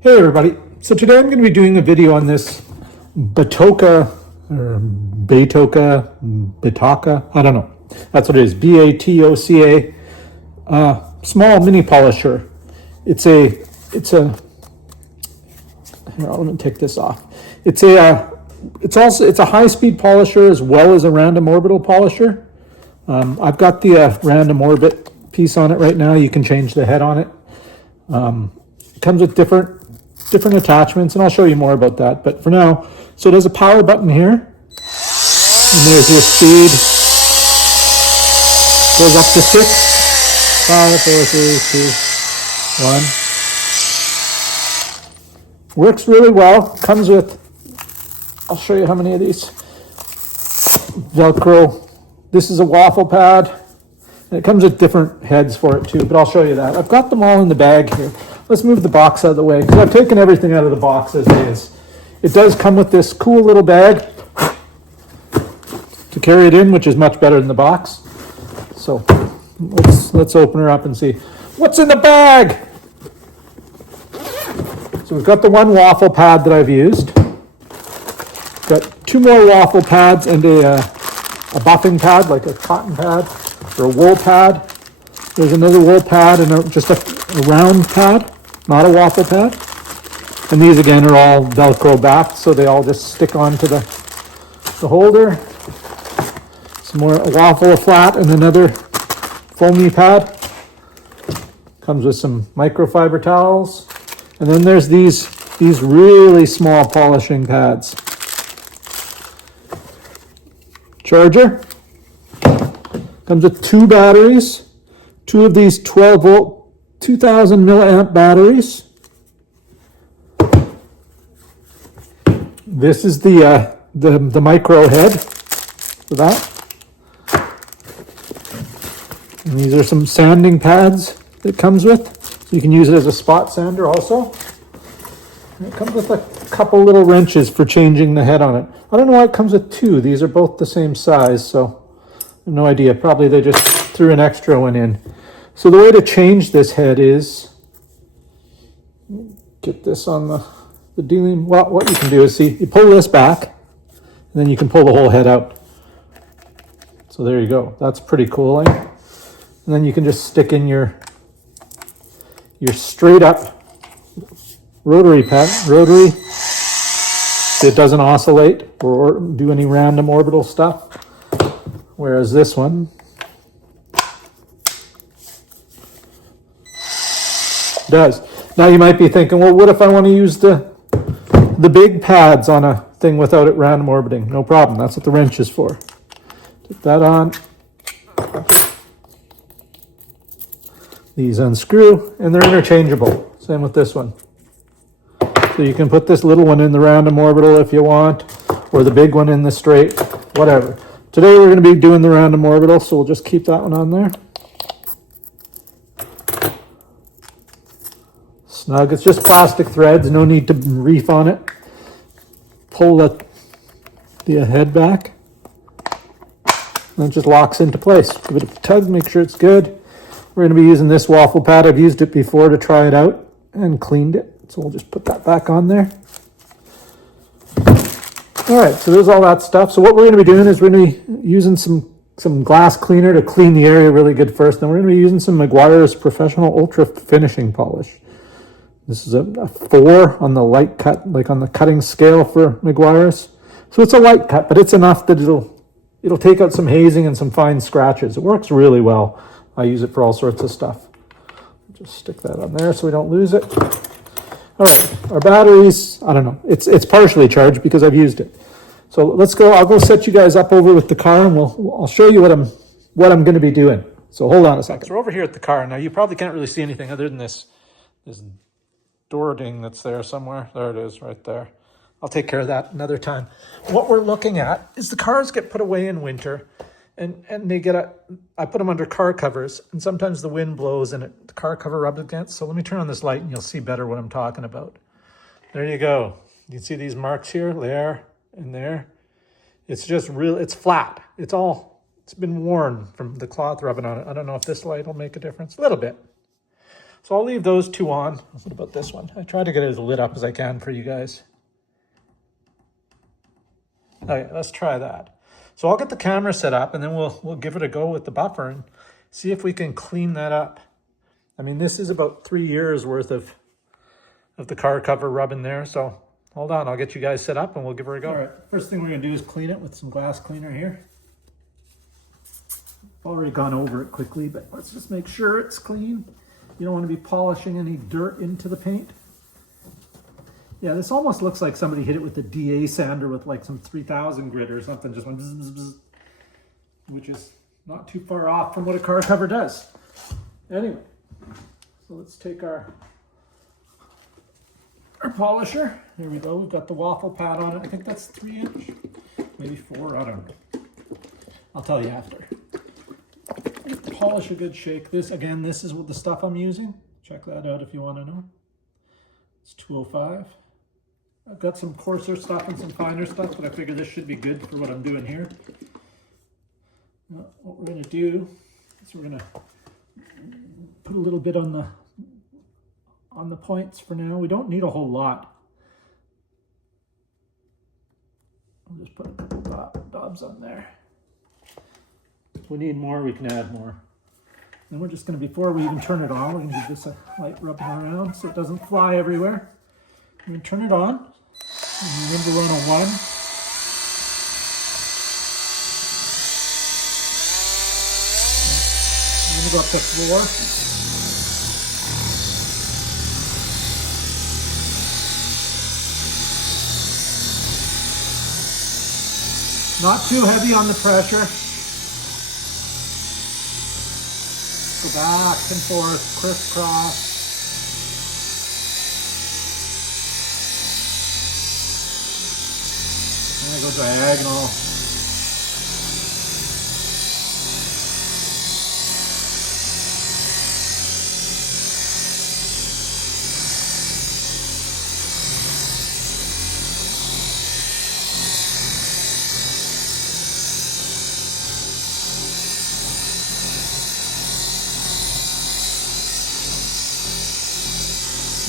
Hey everybody, so today I'm going to be doing a video on this BATOCA or BATOCA, I don't know. That's what it is, BATOCA, small mini polisher. It's a, here, I'm going to take this off. It's a high-speed polisher as well as a random orbital polisher. I've got the random orbit piece on it right now. You can change the head on it. It comes with different attachments, and I'll show you more about that. But for now, so there's a power button here, and there's your speed. Goes up to 6, 5, 4, 3, 2, 1. Works really well. Comes with, I'll show you how many of these. Velcro. This is a waffle pad. And it comes with different heads for it too, but I'll show you that. I've got them all in the bag here. Let's move the box out of the way, because I've taken everything out of the box as it is. It does come with this cool little bag to carry it in, which is much better than the box. So let's open her up and see what's in the bag. So we've got the one waffle pad that I've used. Got 2 more waffle pads and a buffing pad, like a cotton pad or a wool pad. There's another wool pad and just a round pad, not a waffle pad. And these again are all Velcro backed, so they all just stick onto the holder. Some more, a waffle, a flat, and another foamy pad. Comes with some microfiber towels. And then there's these really small polishing pads. Charger. Comes with 2 batteries. 2 of these 12 volt 2000 milliamp batteries. This is the micro head for that. And these are some sanding pads that it comes with. So you can use it as a spot sander also. And it comes with a couple little wrenches for changing the head on it. I don't know why it comes with 2. These are both the same size, so I have no idea. Probably they just threw an extra one in. So the way to change this head is, get this on the dealing, well, what you can do is, see, you pull this back, and then you can pull the whole head out. So there you go. That's pretty cool, eh? And then you can just stick in your straight up rotary pad, rotary, so it doesn't oscillate or do any random orbital stuff. Whereas this one does. Now you might be thinking, well, what if I want to use the big pads on a thing without it random orbiting? No problem. That's what the wrench is for. Put that on. These unscrew, and they're interchangeable. Same with this one. So you can put this little one in the random orbital if you want, or the big one in the straight, whatever. Today we're going to be doing the random orbital, so we'll just keep that one on there. Snug. It's just plastic threads, no need to reef on it. Pull the head back, and it just locks into place. Give it a tug, make sure it's good. We're going to be using this waffle pad. I've used it before to try it out and cleaned it, so we'll just put that back on there. All right, so there's all that stuff. So what we're going to be doing is we're going to be using some glass cleaner to clean the area really good first. Then we're going to be using some Meguiar's Professional Ultra Finishing Polish. This is a 4 on the light cut, like on the cutting scale for Meguiar's. So it's a light cut, but it's enough that it'll take out some hazing and some fine scratches. It works really well. I use it for all sorts of stuff. Just stick that on there so we don't lose it. All right, our batteries, I don't know. It's partially charged because I've used it. So let's go. I'll go set you guys up over with the car, and I'll show you what I'm going to be doing. So hold on a second. So we're over here at the car now. You probably can't really see anything other than this door ding that's there somewhere. There it is, right there. I'll take care of that another time. What we're looking at is the cars get put away in winter, and I put them under car covers, and sometimes the wind blows and the car cover rubs against. So let me turn on this light and you'll see better what I'm talking about. There you go. You can see these marks here, there and there. It's just it's flat. It's been worn from the cloth rubbing on it. I don't know if this light will make a difference. A little bit. So I'll leave those two on. What about this one? I try to get it as lit up as I can for you guys. Okay, let's try that. So I'll get the camera set up and then we'll give it a go with the buffer and see if we can clean that up. I mean, this is about 3 years worth of the car cover rubbing there. So hold on, I'll get you guys set up and we'll give her a go. All right, first thing we're gonna do is clean it with some glass cleaner here. Already gone over it quickly, but let's just make sure it's clean. You don't want to be polishing any dirt into the paint. Yeah, this almost looks like somebody hit it with a DA sander with like some 3000 grit or something, just went bzz, bzz, bzz, which is not too far off from what a car cover does. Anyway, so let's take our polisher. There we go. We've got the waffle pad on it. I think that's 3 inch, maybe 4. I don't know. I'll tell you after. Polish a good shake. This again, this is what the stuff I'm using. Check that out if you want to know. It's 205. I've got some coarser stuff and some finer stuff, but I figure this should be good for what I'm doing here. Now, what we're going to do is we're going to put a little bit on the points for now. We don't need a whole lot. I'll just put a couple dobs on there. If we need more, we can add more. And we're just going to, before we even turn it on, we're going to give this a light rubbing around so it doesn't fly everywhere. We're going to turn it on. And remember, we're on a 1. I'm going to go up to 4. Not too heavy on the pressure. Go back and forth, crisscross. And I go diagonal.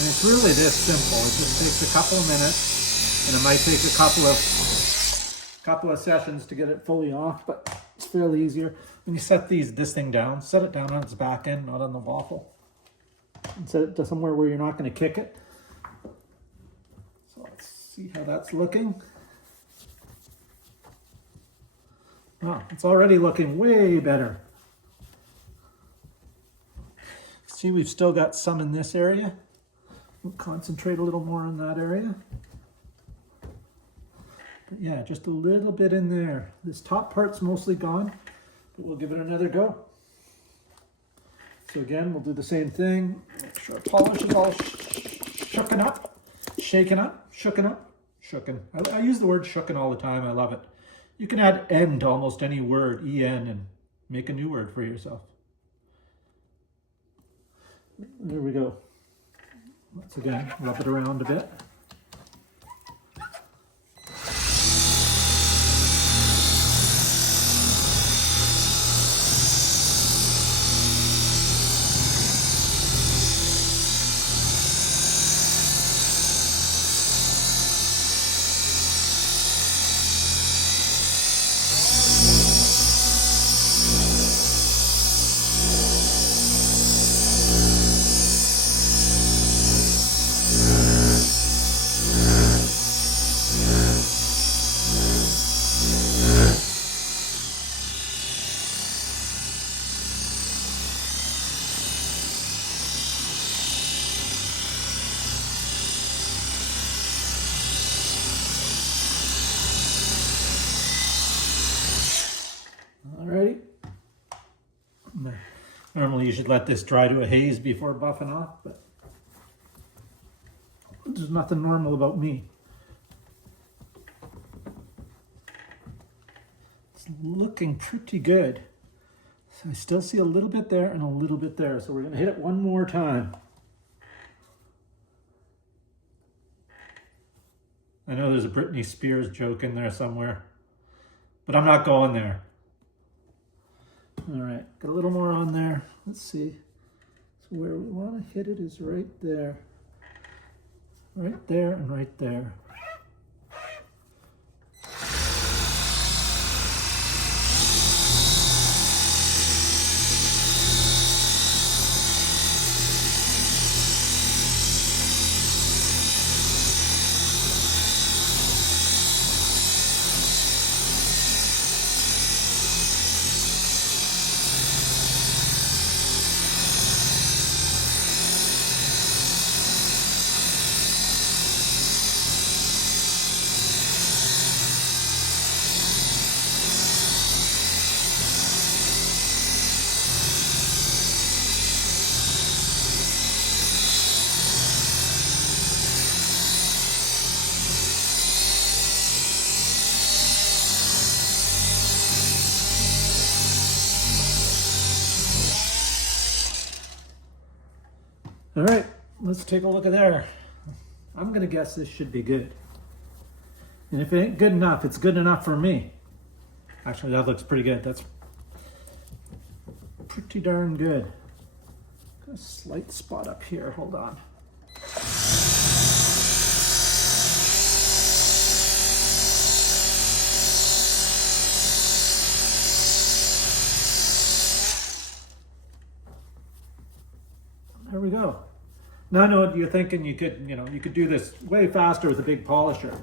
And it's really this simple. It just takes a couple of minutes, and it might take a couple of sessions to get it fully off, but it's fairly easier. When you set this thing down, set it down on its back end, not on the waffle. And set it to somewhere where you're not going to kick it. So let's see how that's looking. Oh, it's already looking way better. See, we've still got some in this area. We'll concentrate a little more on that area. But yeah, just a little bit in there. This top part's mostly gone, but we'll give it another go. So again, we'll do the same thing. Make sure our polish is all shooken up, shaken up, shooken up, shooken. I use the word shooken all the time. I love it. You can add "en" to almost any word, "en", and make a new word for yourself. There we go. Let's again rub it around a bit. Alrighty. Normally you should let this dry to a haze before buffing off, but there's nothing normal about me. It's looking pretty good. So I still see a little bit there and a little bit there. So we're going to hit it one more time. I know there's a Britney Spears joke in there somewhere, but I'm not going there. All right, got a little more on there. Let's see. So where we want to hit it is right there. Right there and right there. All right, let's take a look at there. I'm gonna guess this should be good. And if it ain't good enough, it's good enough for me. Actually, that looks pretty good. That's pretty darn good. Got a slight spot up here, hold on. There we go. Now I know what you're thinking. You could do this way faster with a big polisher.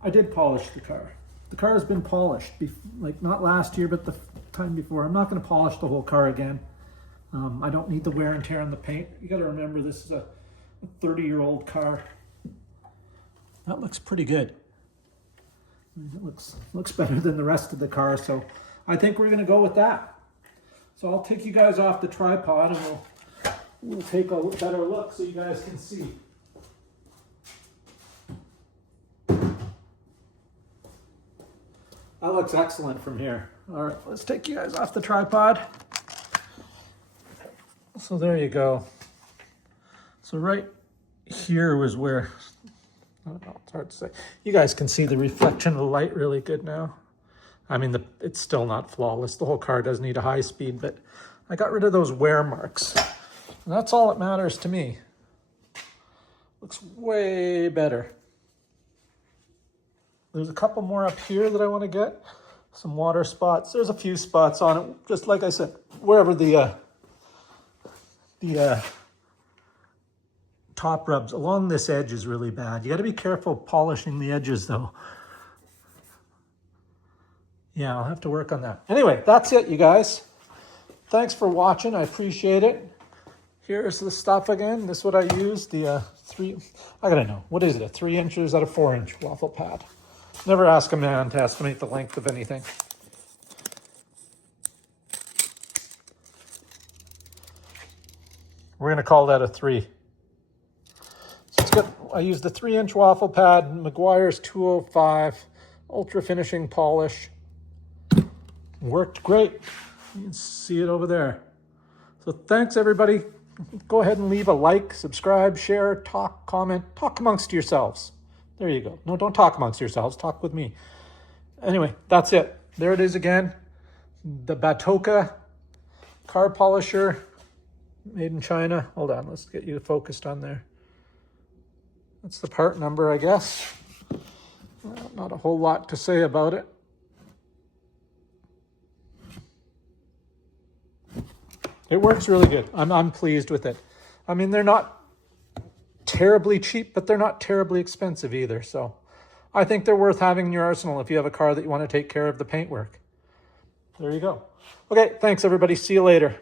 I did polish the car. The car has been polished, like not last year, but the time before. I'm not going to polish the whole car again. I don't need the wear and tear on the paint. You got to remember this is a 30-year-old car. That looks pretty good. It looks better than the rest of the car, so I think we're going to go with that. So I'll take you guys off the tripod and we'll take a better look so you guys can see. That looks excellent from here. All right, let's take you guys off the tripod. So there you go. So right here was where, I don't know, it's hard to say. You guys can see the reflection of the light really good now. I mean, it's still not flawless. The whole car does need a high speed, but I got rid of those wear marks. And that's all that matters to me. Looks way better. There's a couple more up here that I want to get. Some water spots. There's a few spots on it. Just like I said, wherever the top rubs. Along this edge is really bad. You got to be careful polishing the edges though. Yeah, I'll have to work on that. Anyway, that's it, you guys. Thanks for watching. I appreciate it. Here's the stuff again. This is what I use. The I gotta know. What is it? A 3 inches out of 4 inch waffle pad. Never ask a man to estimate the length of anything. We're gonna call that a 3. So it's got, I used the 3 inch waffle pad, Meguiar's 205, ultra finishing polish. Worked great. You can see it over there. So thanks everybody. Go ahead and leave a like, subscribe, share, talk, comment, talk amongst yourselves. There you go. No, don't talk amongst yourselves. Talk with me. Anyway, that's it. There it is again. The BATOCA car polisher, made in China. Hold on, let's get you focused on there. That's the part number, I guess. Not a whole lot to say about it. It works really good. I'm pleased with it. I mean, they're not terribly cheap, but they're not terribly expensive either. So I think they're worth having in your arsenal if you have a car that you want to take care of the paintwork. There you go. Okay, thanks everybody. See you later.